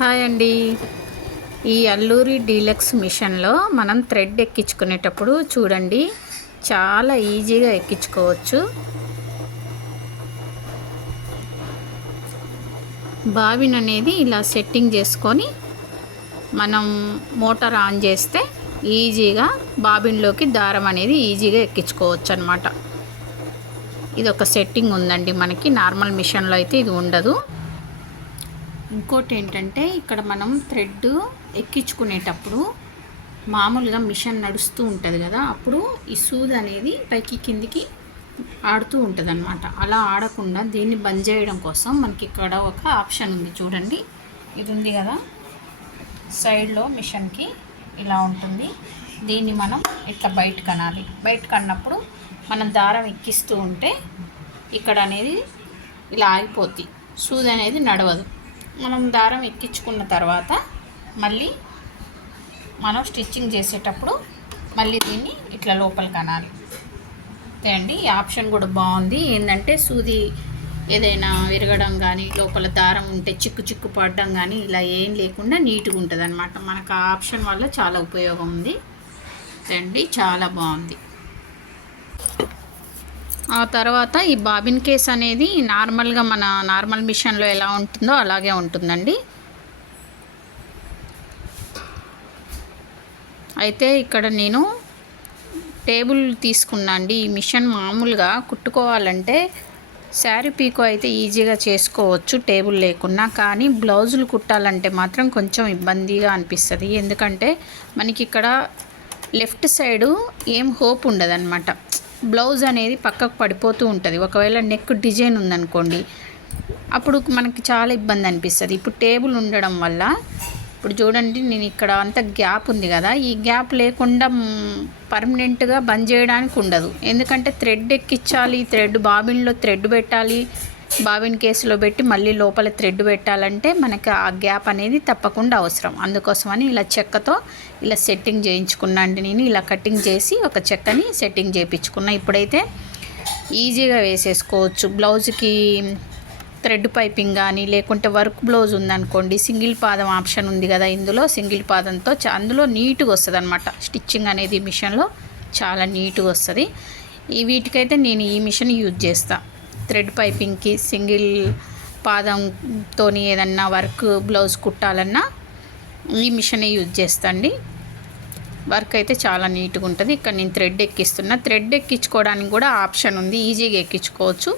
Hi అండి ఈ Alluri deluxe మిషన్లో మనం థ్రెడ్ ఎక్కించుకునేటప్పుడు చూడండి చాలా ఈజీగా ఎక్కించుకోవచ్చు. బావిన్ అనేది ఇలా సెట్టింగ్ చేసుకొని మనం మోటార్ ఆన్ చేస్తే ఈజీగా బాబిన్లోకి దారం అనేది ఈజీగా ఎక్కించుకోవచ్చు అనమాట ఇది ఒక సెట్టింగ్ ఉందండి మనకి. నార్మల్ మిషన్లో అయితే ఇది ఉండదు. ఇంకోటి ఏంటంటే ఇక్కడ మనం థ్రెడ్ ఎక్కించుకునేటప్పుడు మామూలుగా మిషన్ నడుస్తూ ఉంటుంది కదా అప్పుడు ఈ సూద్ అనేది పైకి కిందికి ఆడుతూ ఉంటుంది అనమాట అలా ఆడకుండా దీన్ని బంద్ చేయడం కోసం మనకి ఇక్కడ ఒక ఆప్షన్ ఉంది. చూడండి ఇది ఉంది కదా సైడ్లో మిషన్కి ఇలా ఉంటుంది. దీన్ని మనం ఇట్లా బయట కనాలి. బయట కన్నప్పుడు మనం దారం ఎక్కిస్తూ ఉంటే ఇక్కడ అనేది ఇలా ఆగిపోద్ది. సూది అనేది నడవదు. మనం దారం ఎక్కించుకున్న తర్వాత మళ్ళీ మనం స్టిచ్చింగ్ చేసేటప్పుడు మళ్ళీ దీన్ని ఇట్లా లోపల కనాలి అంతే అండి ఈ ఆప్షన్ కూడా బాగుంది. ఏంటంటే సూది ఏదైనా విరగడం కానీ లోపల దారం ఉంటే చిక్కు చిక్కు పడడం కానీ ఇలా ఏం లేకుండా నీట్గా ఉంటుంది అనమాట మనకు ఆ ఆప్షన్ వల్ల చాలా ఉపయోగం ఉంది. అండి చాలా బాగుంది. ఆ తర్వాత ఈ బాబిన్ కేస్ అనేది నార్మల్గా మన నార్మల్ మిషన్లో ఎలా ఉంటుందో అలాగే ఉంటుందండి. అయితే ఇక్కడ నేను టేబుల్ తీసుకున్నా అండి. ఈ మిషన్ మామూలుగా కుట్టుకోవాలంటే శారీ పీకో అయితే ఈజీగా చేసుకోవచ్చు టేబుల్ లేకున్నా. కానీ బ్లౌజులు కుట్టాలంటే మాత్రం కొంచెం ఇబ్బందిగా అనిపిస్తుంది. ఎందుకంటే మనకి ఇక్కడ లెఫ్ట్ సైడు ఏం హోప్ ఉండదన్నమాట. బ్లౌజ్ అనేది పక్కకు పడిపోతూ ఉంటుంది. ఒకవేళ నెక్ డిజైన్ ఉందనుకోండి అప్పుడు మనకి చాలా ఇబ్బంది అనిపిస్తుంది. ఇప్పుడు టేబుల్ ఉండడం వల్ల ఇప్పుడు చూడండి నేను ఇక్కడ అంత గ్యాప్ ఉంది కదా ఈ గ్యాప్ లేకుండా పర్మనెంట్గా బంద్ చేయడానికి ఉండదు. ఎందుకంటే థ్రెడ్ ఎక్కించాలి థ్రెడ్ బాబిన్లో థ్రెడ్ పెట్టాలి బావిన్ కేసులో పెట్టి మళ్ళీ లోపల థ్రెడ్ పెట్టాలంటే మనకి ఆ గ్యాప్ అనేది తప్పకుండా అవసరం. అందుకోసమని ఇలా చెక్కతో ఇలా సెట్టింగ్ చేయించుకున్నా అండి నేను. ఇలా కటింగ్ చేసి ఒక చెక్కని సెట్టింగ్ చేయించుకున్నా. ఇప్పుడైతే ఈజీగా వేసేసుకోవచ్చు. బ్లౌజ్కి థ్రెడ్ పైపింగ్ కానీ లేకుంటే వర్క్ బ్లౌజ్ ఉందనుకోండి సింగిల్ పాదం ఆప్షన్ ఉంది కదా ఇందులో. సింగిల్ పాదంతో అందులో నీట్గా వస్తుంది అనమాట స్టిచ్చింగ్ అనేది మిషన్లో చాలా నీట్గా వస్తుంది. ఈ వీటికైతే నేను ఈ మిషన్ యూజ్ చేస్తాను థ్రెడ్ పైపింగ్కి సింగిల్ పాదంతో ఏదన్నా వర్క్ బ్లౌజ్ కుట్టాలన్నా ఈ మిషన్ యూజ్ చేస్తండి. వర్క్ అయితే చాలా నీట్గా ఉంటుంది. ఇక్కడ నేను థ్రెడ్ ఎక్కిస్తున్నా. థ్రెడ్ ఎక్కించుకోవడానికి కూడా ఆప్షన్ ఉంది. ఈజీగా ఎక్కించుకోవచ్చు.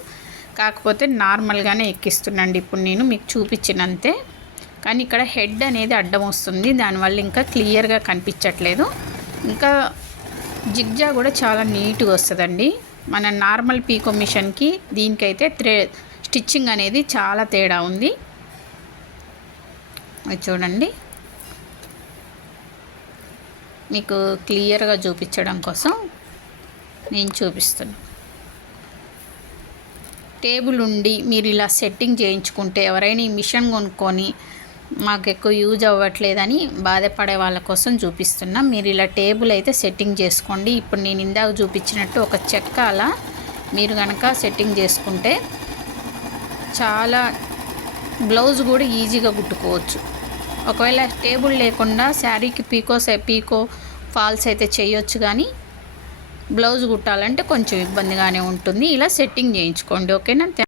కాకపోతే నార్మల్గానే ఎక్కిస్తున్నాండి. ఇప్పుడు నేను మీకు చూపించినంతే. కానీ ఇక్కడ హెడ్ అనేది అడ్డం వస్తుంది. దానివల్ల ఇంకా క్లియర్గా కనిపించట్లేదు. ఇంకా జిగ్జా కూడా చాలా నీట్గా వస్తుందండి. మన నార్మల్ పీకో మిషన్కి దీనికైతే త్రే స్టిచ్చింగ్ అనేది చాలా తేడా ఉంది. అది చూడండి. మీకు క్లియర్గా చూపించడం కోసం నేను చూపిస్తున్నాను టేబుల్ ఉండి మీరు ఇలా సెట్టింగ్ చేయించుకుంటే ఎవరైనా ఈ మిషన్ కొనుక్కొని మాకు ఎక్కువ యూజ్ అవ్వట్లేదని బాధపడే వాళ్ళ కోసం చూపిస్తున్నాం. మీరు ఇలా టేబుల్ అయితే సెట్టింగ్ చేసుకోండి. ఇప్పుడు నేను ఇందాక చూపించినట్టు ఒక చెక్క అలా మీరు కనుక సెట్టింగ్ చేసుకుంటే చాలా బ్లౌజ్ కూడా ఈజీగా కుట్టుకోవచ్చు. ఒకవేళ టేబుల్ లేకుండా శారీకి పీకో పీకో ఫాల్స్ అయితే చేయొచ్చు కానీ బ్లౌజ్ కుట్టాలంటే కొంచెం ఇబ్బందిగానే ఉంటుంది. ఇలా సెట్టింగ్ చేయించుకోండి. ఓకేనా?